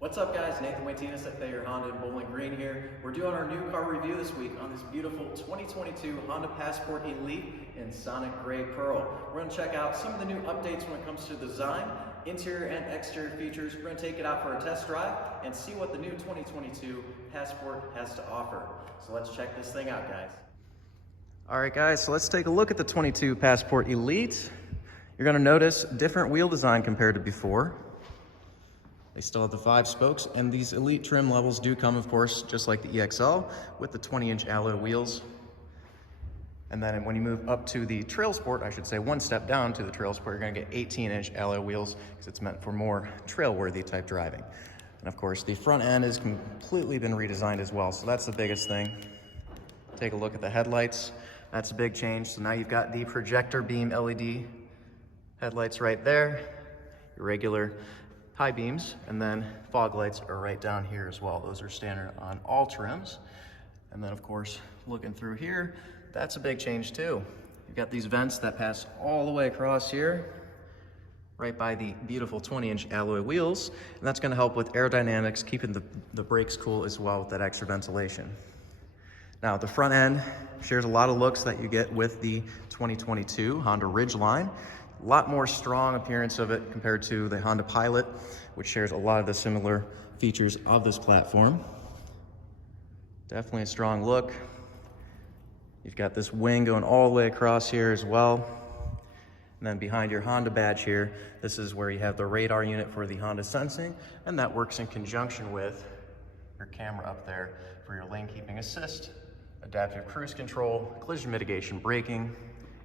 What's up guys, Nathan Waitinas at Thayer Honda in Bowling Green here. We're doing our new car review this week on this beautiful 2022 Honda Passport Elite in Sonic Gray Pearl. We're going to check out some of the new updates when it comes to design, interior and exterior features. We're going to take it out for a test drive and see what the new 2022 Passport has to offer. So let's check this thing out, guys. Alright guys, so let's take a look at the 22 Passport Elite. You're going to notice different wheel design compared to before. They still have the 5 spokes, and these Elite trim levels do come, of course, just like the EXL, with the 20-inch alloy wheels. And then when you move up to the Trail Sport, I should say one step down to the Trail Sport, you're going to get 18-inch alloy wheels because it's meant for more trail-worthy type driving. And of course, the front end has completely been redesigned as well, so that's the biggest thing. Take a look at the headlights. That's a big change. So now you've got the projector beam LED headlights right there, your regular high beams, and then fog lights are right down here as well. Those are standard on all trims. And then of course, looking through here, that's a big change too. You've got these vents that pass all the way across here, right by the beautiful 20-inch alloy wheels, and that's going to help with aerodynamics, keeping the brakes cool as well with that extra ventilation. Now the front end shares a lot of looks that you get with the 2022 Honda Ridgeline. A lot more strong appearance of it compared to the Honda Pilot, which shares a lot of the similar features of this platform. Definitely a strong look. You've got this wing going all the way across here as well. And then behind your Honda badge here, this is where you have the radar unit for the Honda sensing, and that works in conjunction with your camera up there for your lane keeping assist, adaptive cruise control, collision mitigation braking,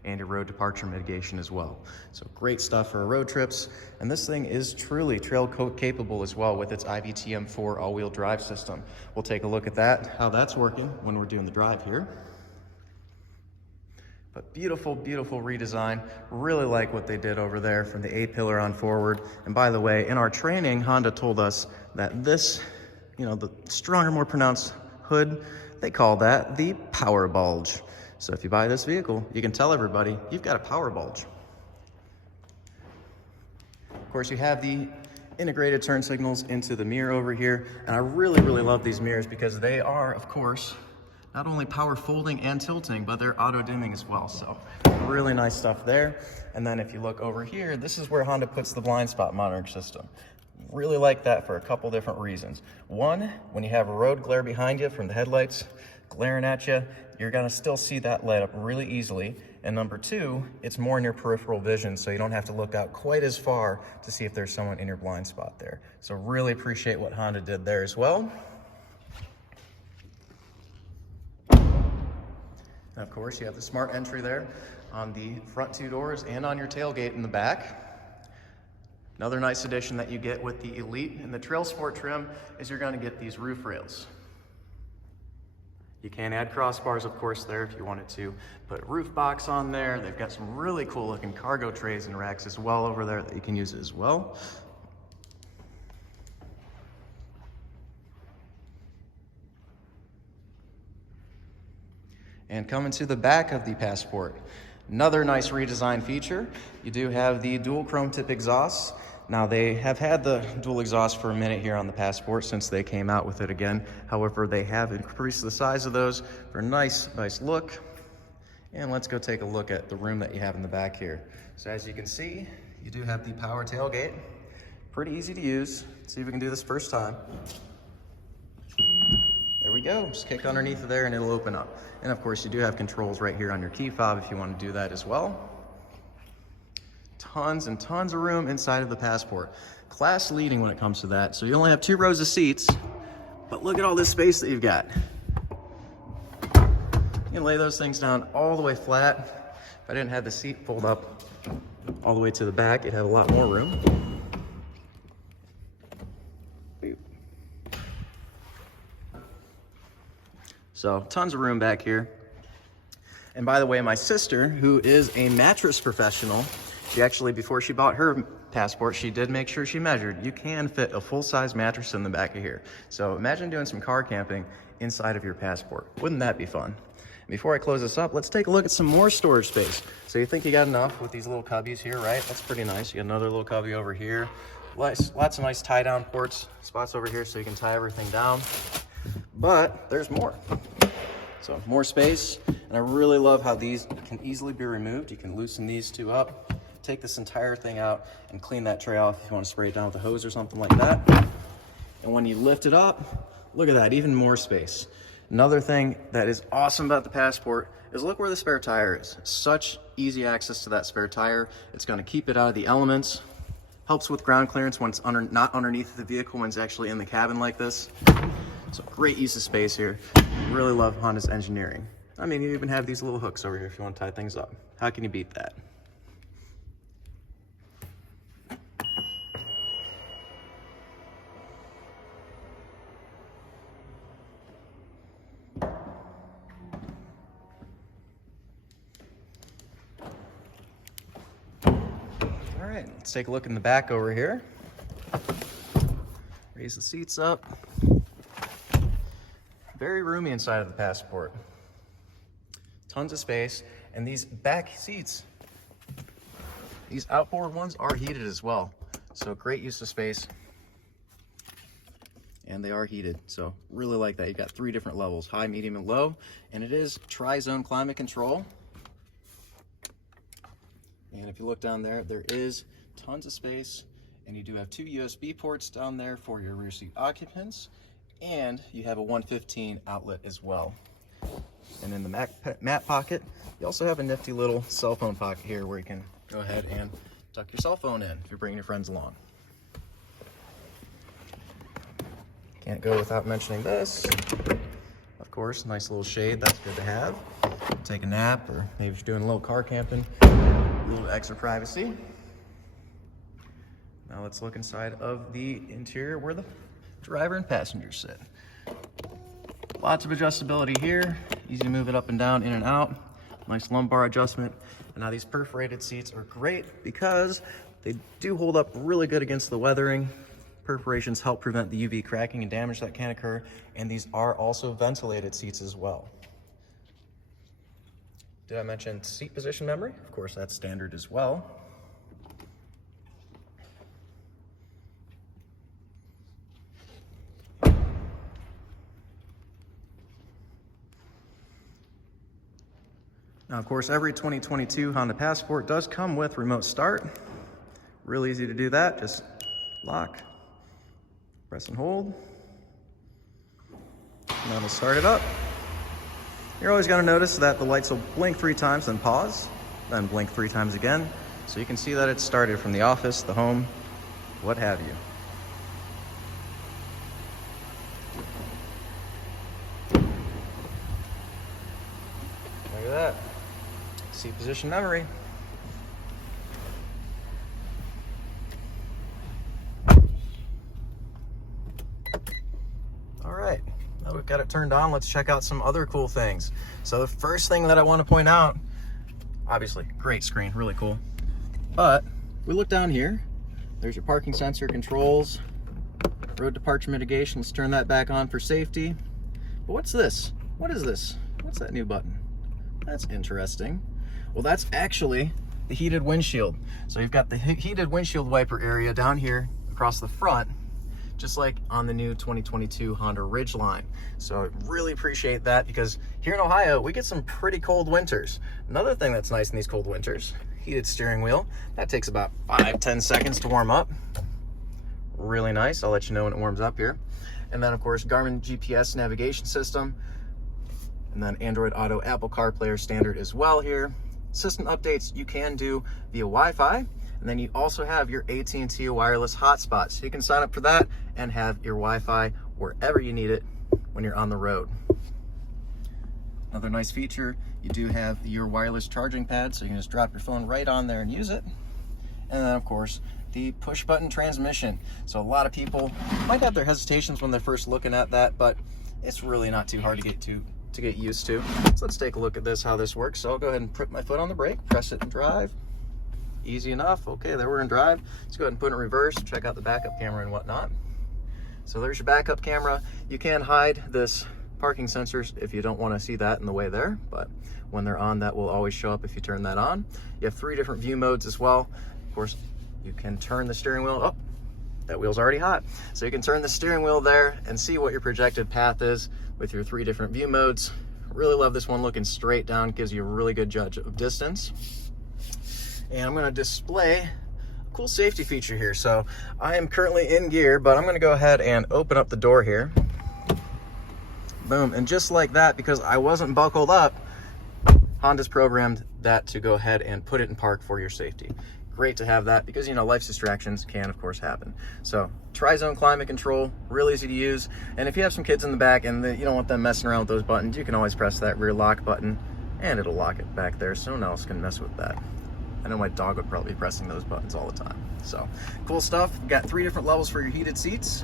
and your road departure mitigation as well. So great stuff for road trips. And this thing is truly trail capable as well with its IVTM4 all-wheel drive system. We'll take a look at that, how that's working when we're doing the drive here. But beautiful, beautiful redesign. Really like what they did over there from the A-pillar on forward. And by the way, in our training, Honda told us that this, the stronger, more pronounced hood, they call that the power bulge. So if you buy this vehicle, you can tell everybody you've got a power bulge. Of course, you have the integrated turn signals into the mirror over here. And I really, really love these mirrors because they are, of course, not only power folding and tilting, but they're auto dimming as well. So really nice stuff there. And then if you look over here, this is where Honda puts the blind spot monitoring system. Really like that for a couple different reasons. One, when you have a road glare behind you from the headlights glaring at you, you're gonna still see that light up really easily. And number two, it's more in your peripheral vision, so you don't have to look out quite as far to see if there's someone in your blind spot there. So really appreciate what Honda did there as well. And of course, you have the smart entry there on the front 2 doors and on your tailgate in the back. Another nice addition that you get with the Elite and the Trail Sport trim is you're gonna get these roof rails. You can add crossbars, of course, there if you wanted to put a roof box on there. They've got some really cool looking cargo trays and racks as well over there that you can use as well. And coming to the back of the Passport, another nice redesign feature. You do have the dual chrome tip exhausts. Now they have had the dual exhaust for a minute here on the Passport since they came out with it again. However, they have increased the size of those for a nice look. And let's go take a look at the room that you have in the back here. So as you can see, you do have the power tailgate. Pretty easy to use. Let's see if we can do this first time. There we go, just kick underneath of there and it'll open up. And of course you do have controls right here on your key fob if you want to do that as well. Tons and tons of room inside of the Passport. Class leading when it comes to that. So you only have 2 rows of seats, but look at all this space that you've got. You can lay those things down all the way flat. If I didn't have the seat pulled up all the way to the back, you'd have a lot more room. So tons of room back here. And by the way, my sister, who is a mattress professional, she actually, before she bought her Passport, she did make sure she measured. You can fit a full-size mattress in the back of here. So imagine doing some car camping inside of your Passport. Wouldn't that be fun? Before I close this up, let's take a look at some more storage space. So you think you got enough with these little cubbies here, right? That's pretty nice. You got another little cubby over here, Lots of nice tie down ports, spots over here so you can tie everything down. But there's more. So more space, and I really love how these can easily be removed. You can loosen these two up, take this entire thing out, and clean that tray off if you want to spray it down with a hose or something like that. And when you lift it up, look at that, even more space. Another thing that is awesome about the Passport is look where the spare tire is. Such easy access to that spare tire. It's going to keep it out of the elements. Helps with ground clearance when it's not underneath the vehicle, when it's actually in the cabin like this. So great use of space here. Really love Honda's engineering. I mean, you even have these little hooks over here if you want to tie things up. How can you beat that? All right, let's take a look in the back over here. Raise the seats up. Very roomy inside of the Passport. Tons of space, and these back seats, these outboard ones are heated as well. So great use of space, and they are heated. So really like that. You've got 3 different levels, high, medium, and low, and it is tri-zone climate control. And if you look down there, there is tons of space, and you do have 2 USB ports down there for your rear seat occupants, and you have a 115 outlet as well. And in the mat pocket, you also have a nifty little cell phone pocket here where you can go ahead and tuck your cell phone in if you're bringing your friends along. Can't go without mentioning this. Of course, nice little shade, that's good to have. Take a nap, or maybe if you're doing a little car camping, a little extra privacy. Now let's look inside of the interior where the driver and passengers sit. Lots of adjustability here. Easy to move it up and down, in and out. Nice lumbar adjustment. And now these perforated seats are great because they do hold up really good against the weathering. Perforations help prevent the UV cracking and damage that can occur. And these are also ventilated seats as well. Did I mention seat position memory? Of course, that's standard as well. Now, of course, every 2022 Honda Passport does come with remote start. Real easy to do that. Just lock, press and hold, and that'll start it up. You're always going to notice that the lights will blink 3 times, then pause, then blink 3 times again. So you can see that it started from the office, the home, what have you. Look at that. Seat position memory. All right, now we've got it turned on. Let's check out some other cool things. So the first thing that I want to point out, obviously, great screen, really cool. But we look down here, there's your parking sensor controls, road departure mitigation. Let's turn that back on for safety. But what's this? What is this? What's that new button? That's interesting. Well, that's actually the heated windshield. So you've got the heated windshield wiper area down here across the front, just like on the new 2022 Honda Ridgeline. So I really appreciate that because here in Ohio, we get some pretty cold winters. Another thing that's nice in these cold winters, heated steering wheel. That takes about 5-10 seconds to warm up. Really nice. I'll let you know when it warms up here. And then, of course, Garmin GPS navigation system. And then Android Auto, Apple CarPlay are standard as well here. System updates you can do via Wi-Fi. And then you also have your AT&T wireless hotspot. So you can sign up for that and have your Wi-Fi wherever you need it when you're on the road. Another nice feature, you do have your wireless charging pad, so you can just drop your phone right on there and use it. And then, of course, the push button transmission. So a lot of people might have their hesitations when they're first looking at that, but it's really not too hard to get used to. So let's take a look at this, how this works. So I'll go ahead and put my foot on the brake, press it and drive. Easy enough. Okay, there we're in drive. Let's go ahead and put it in reverse, check out the backup camera and whatnot. So there's your backup camera. You can hide this parking sensors if you don't want to see that in the way there, but when they're on, that will always show up if you turn that on. You have 3 different view modes as well. Of course, you can turn the steering wheel up that wheel's already hot. So you can turn the steering wheel there and see what your projected path is with your 3 different view modes. Really love this one looking straight down, gives you a really good judge of distance. And I'm gonna display a cool safety feature here. So I am currently in gear, but I'm gonna go ahead and open up the door here. Boom, and just like that, because I wasn't buckled up, Honda's programmed that to go ahead and put it in park for your safety. Great to have that because, you know, life's distractions can of course happen. So tri-zone climate control, real easy to use. And if you have some kids in the back and you don't want them messing around with those buttons, you can always press that rear lock button and it'll lock it back there so no one else can mess with that. I know my dog would probably be pressing those buttons all the time. So cool stuff. We've got 3 different levels for your heated seats,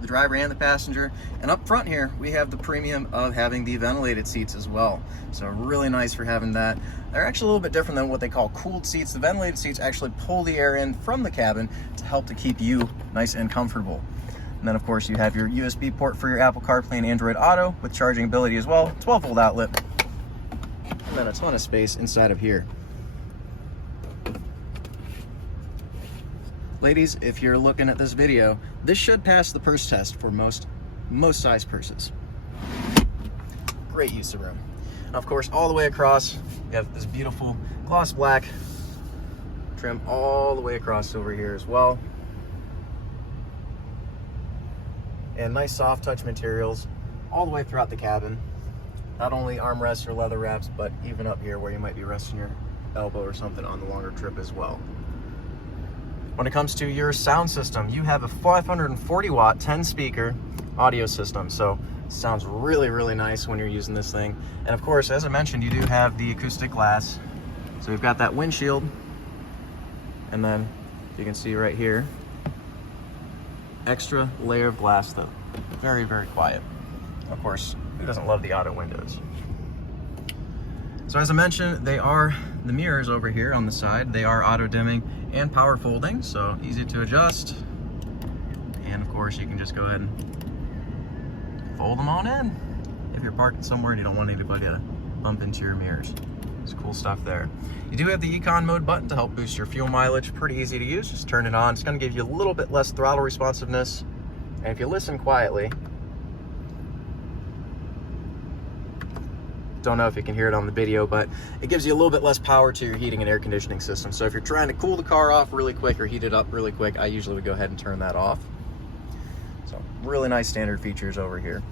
the driver and the passenger. And up front here, we have the premium of having the ventilated seats as well. So really nice for having that. They're actually a little bit different than what they call cooled seats. The ventilated seats actually pull the air in from the cabin to help to keep you nice and comfortable. And then of course you have your USB port for your Apple CarPlay and Android Auto with charging ability as well, 12-volt outlet, and then a ton of space inside of here. Ladies, if you're looking at this video, this should pass the purse test for most size purses. Great use of room. Of course, all the way across, you have this beautiful gloss black trim all the way across over here as well. And nice soft touch materials all the way throughout the cabin. Not only armrests or leather wraps, but even up here where you might be resting your elbow or something on the longer trip as well. When it comes to your sound system, you have a 540 watt 10 speaker audio system. So it sounds really, really nice when you're using this thing. And of course, as I mentioned, you do have the acoustic glass. So we've got that windshield. And then you can see right here, extra layer of glass though. Very, very quiet. Of course, who doesn't love the auto windows? So as I mentioned, the mirrors over here on the side, they are auto dimming and power folding, so easy to adjust. And of course, you can just go ahead and fold them on in if you're parking somewhere and you don't want anybody to bump into your mirrors. It's cool stuff there. You do have the Econ mode button to help boost your fuel mileage. Pretty easy to use. Just turn it on. It's going to give you a little bit less throttle responsiveness. And if you listen quietly, don't know if you can hear it on the video, but it gives you a little bit less power to your heating and air conditioning system. So if you're trying to cool the car off really quick or heat it up really quick, I usually would go ahead and turn that off. So really nice standard features over here.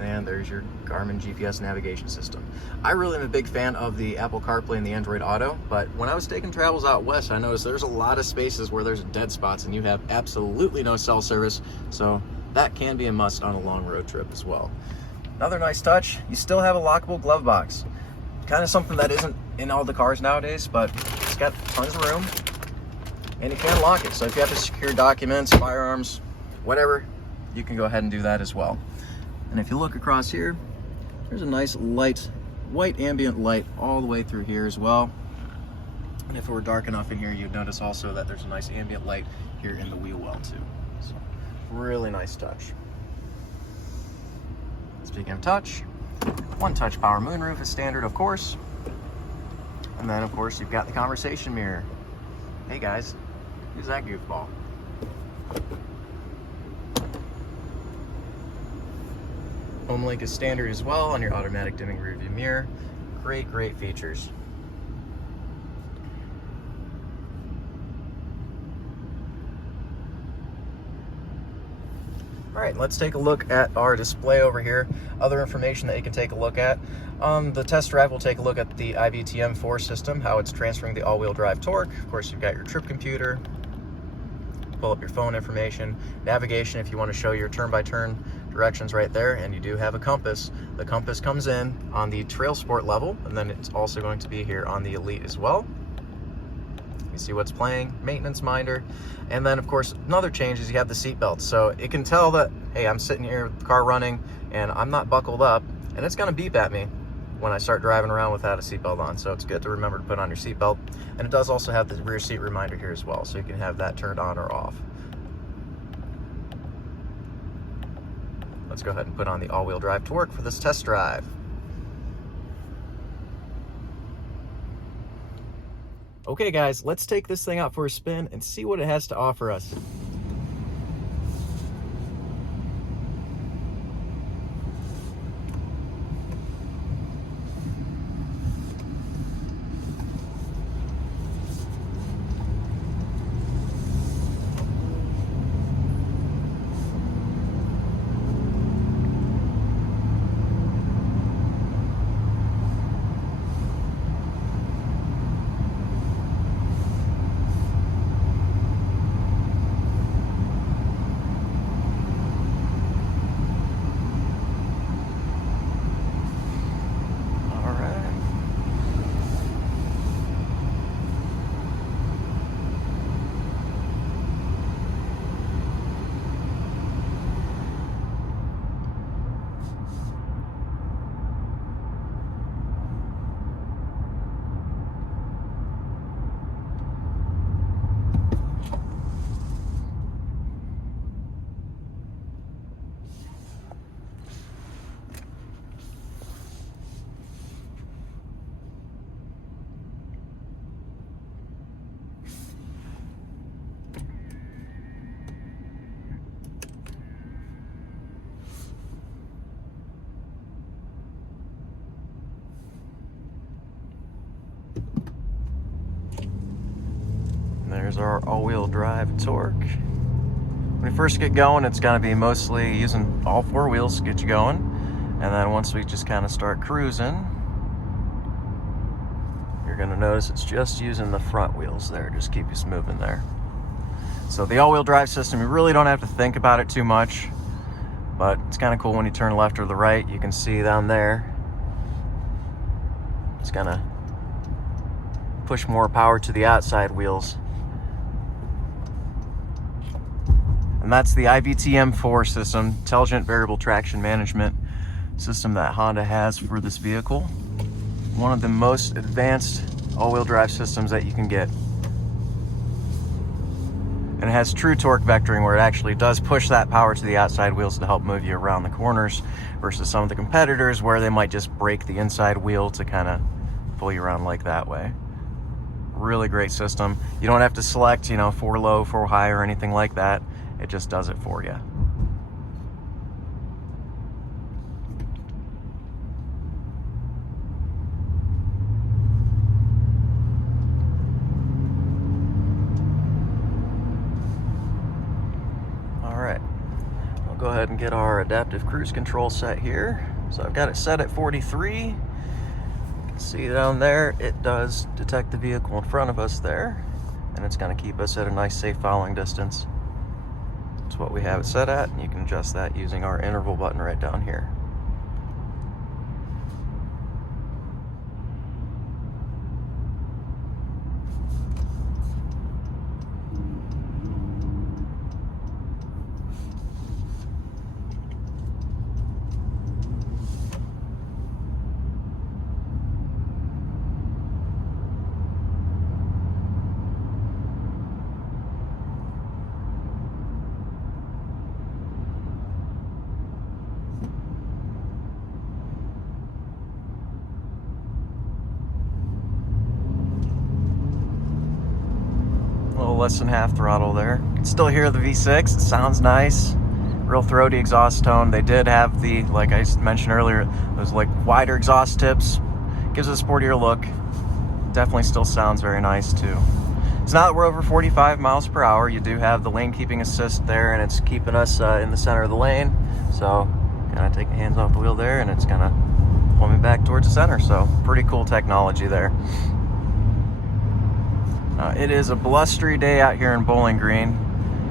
And there's your Garmin GPS navigation system. I really am a big fan of the Apple CarPlay and the Android Auto, but when I was taking travels out west, I noticed there's a lot of spaces where there's dead spots and you have absolutely no cell service. So that can be a must on a long road trip as well. Another nice touch, you still have a lockable glove box. Kind of something that isn't in all the cars nowadays, but it's got tons of room and you can lock it. So if you have to secure documents, firearms, whatever, you can go ahead and do that as well. And if you look across here, there's a nice light, white ambient light all the way through here as well. And if it were dark enough in here, you'd notice also that there's a nice ambient light here in the wheel well too. So really nice touch. Speaking of touch, one touch power moonroof is standard, of course. And then of course you've got the conversation mirror. Hey guys, who's that goofball? Home link is standard as well on your automatic dimming rear view mirror. Great features. All right, let's take a look at our display over here. Other information that you can take a look at. The test drive will take a look at the IBTM4 system, how it's transferring the all-wheel drive torque. Of course, you've got your trip computer, pull up your phone information, navigation if you want to show your turn-by-turn directions right there, and you do have a compass. The compass comes in on the Trail Sport level, and then it's also going to be here on the Elite as well. You see what's playing, maintenance minder, and then of course another change is you have the seat belts. So it can tell that, hey, I'm sitting here with the car running and I'm not buckled up, and it's going to beep at me when I start driving around without a seatbelt on. So it's good to remember to put on your seatbelt. And it does also have the rear seat reminder here as well, so you can have that turned on or off. Let's go ahead and put on the all-wheel drive torque for this test drive. Okay guys, let's take this thing out for a spin and see what it has to offer us. There's our all-wheel drive torque. When we first get going, it's going to be mostly using all four wheels to get you going. And then once we just kind of start cruising, you're going to notice it's just using the front wheels there, just keep us moving there. So the all-wheel drive system, you really don't have to think about it too much, but it's kind of cool when you turn left or the right. You can see down there, it's going to push more power to the outside wheels. And that's the IVT-M4 system, Intelligent Variable Traction Management system that Honda has for this vehicle. One of the most advanced all-wheel drive systems that you can get. And it has true torque vectoring, where it actually does push that power to the outside wheels to help move you around the corners, versus some of the competitors where they might just break the inside wheel to kind of pull you around like that way. Really great system. You don't have to select, four low, four high, or anything like that. It just does it for you. All right, we'll go ahead and get our adaptive cruise control set here. So I've got it set at 43. You can see down there, it does detect the vehicle in front of us there, and it's going to keep us at a nice safe following distance. That's what we have it set at, and you can adjust that using our interval button right down here. A little less than half throttle there. You can still hear the V6, it sounds nice. Real throaty exhaust tone. They did have the, like I mentioned earlier, those like wider exhaust tips. Gives it a sportier look. Definitely still sounds very nice too. It's not that we're over 45 miles per hour. You do have the lane keeping assist there, and it's keeping us in the center of the lane. So kind of take the hands off the wheel there, and it's gonna pull me back towards the center. So pretty cool technology there. It is a blustery day out here in Bowling Green.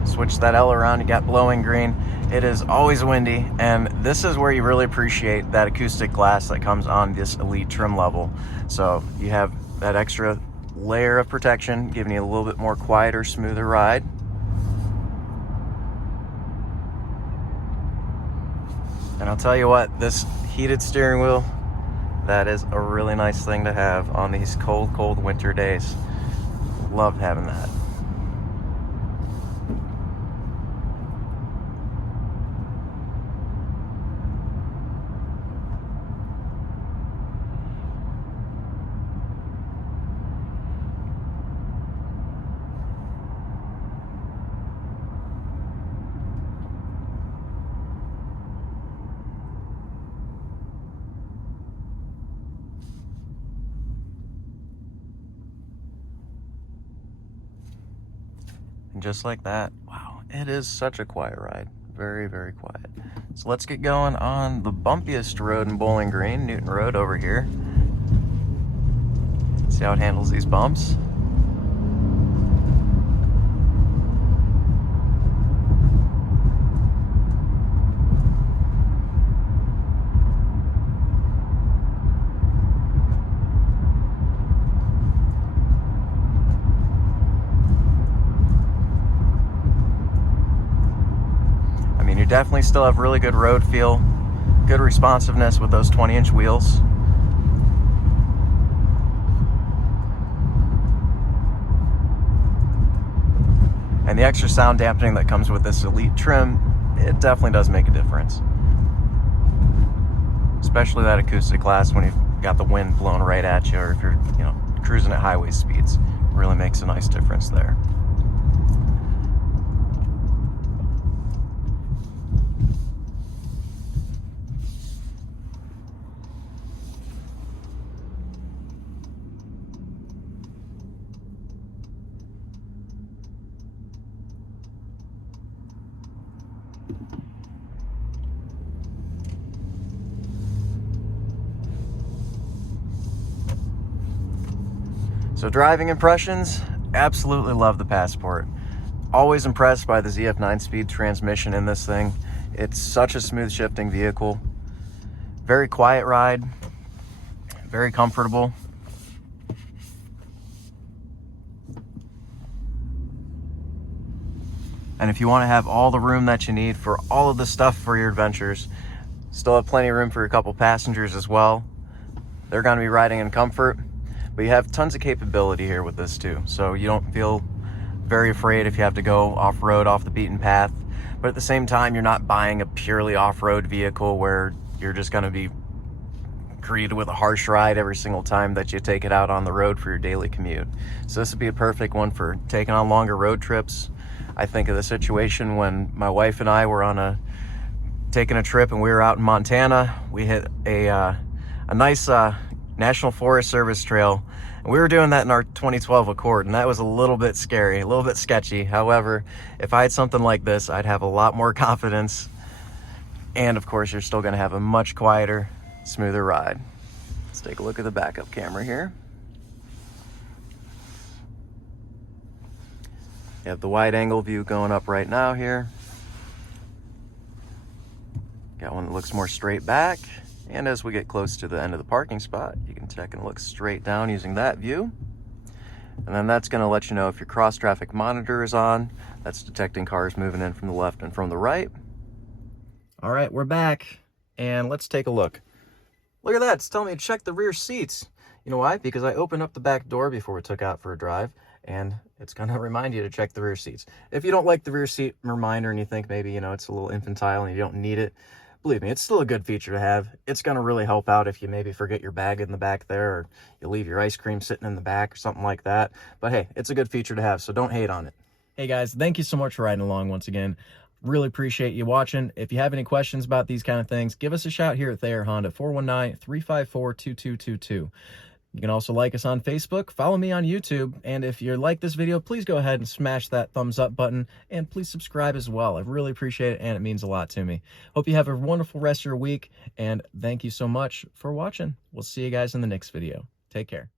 Switch that L around, you got blowing green. It is always windy, and this is where you really appreciate that acoustic glass that comes on this Elite trim level. So you have that extra layer of protection, giving you a little bit more quieter, smoother ride. And I'll tell you what, this heated steering wheel, that is a really nice thing to have on these cold, cold winter days. Love having that. And just like that, wow, it is such a quiet ride. Very, very quiet. So let's get going on the bumpiest road in Bowling Green, Newton Road over here. See how it handles these bumps. You definitely still have really good road feel, good responsiveness with those 20-inch wheels. And the extra sound dampening that comes with this Elite trim, it definitely does make a difference. Especially that acoustic glass when you've got the wind blowing right at you, or if you're, cruising at highway speeds. It really makes a nice difference there. So driving impressions, absolutely love the Passport. Always impressed by the ZF 9-speed transmission in this thing. It's such a smooth shifting vehicle. Very quiet ride, very comfortable. And if you want to have all the room that you need for all of the stuff for your adventures, still have plenty of room for a couple passengers as well. They're going to be riding in comfort. But you have tons of capability here with this too. So you don't feel very afraid if you have to go off-road, off the beaten path. But at the same time, you're not buying a purely off-road vehicle where you're just going to be greeted with a harsh ride every single time that you take it out on the road for your daily commute. So this would be a perfect one for taking on longer road trips. I think of the situation when my wife and I were taking a trip and we were out in Montana. We hit a nice National Forest Service trail, and we were doing that in our 2012 Accord, and that was a little bit scary, a little bit sketchy. However, if I had something like this, I'd have a lot more confidence, and of course you're still going to have a much quieter, smoother ride. Let's take a look at the backup camera here. You have the wide angle view going up right now here. Got one that looks more straight back. And as we get close to the end of the parking spot, you can check and look straight down using that view. And then that's going to let you know if your cross traffic monitor is on. That's detecting cars moving in from the left and from the right. All right, we're back, and let's take a look. Look at that, it's telling me to check the rear seats. You know why? Because I opened up the back door before we took out for a drive, and it's going to remind you to check the rear seats. If you don't like the rear seat reminder and you think maybe, it's a little infantile and you don't need it, believe me, it's still a good feature to have. It's going to really help out if you maybe forget your bag in the back there, or you leave your ice cream sitting in the back or something like that. But hey, it's a good feature to have, so don't hate on it. Hey guys, thank you so much for riding along once again. Really appreciate you watching. If you have any questions about these kind of things, give us a shout here at Thayer Honda, 419-354-2222. You can also like us on Facebook, follow me on YouTube, and if you like this video, please go ahead and smash that thumbs up button, and please subscribe as well. I really appreciate it, and it means a lot to me. Hope you have a wonderful rest of your week, and thank you so much for watching. We'll see you guys in the next video. Take care.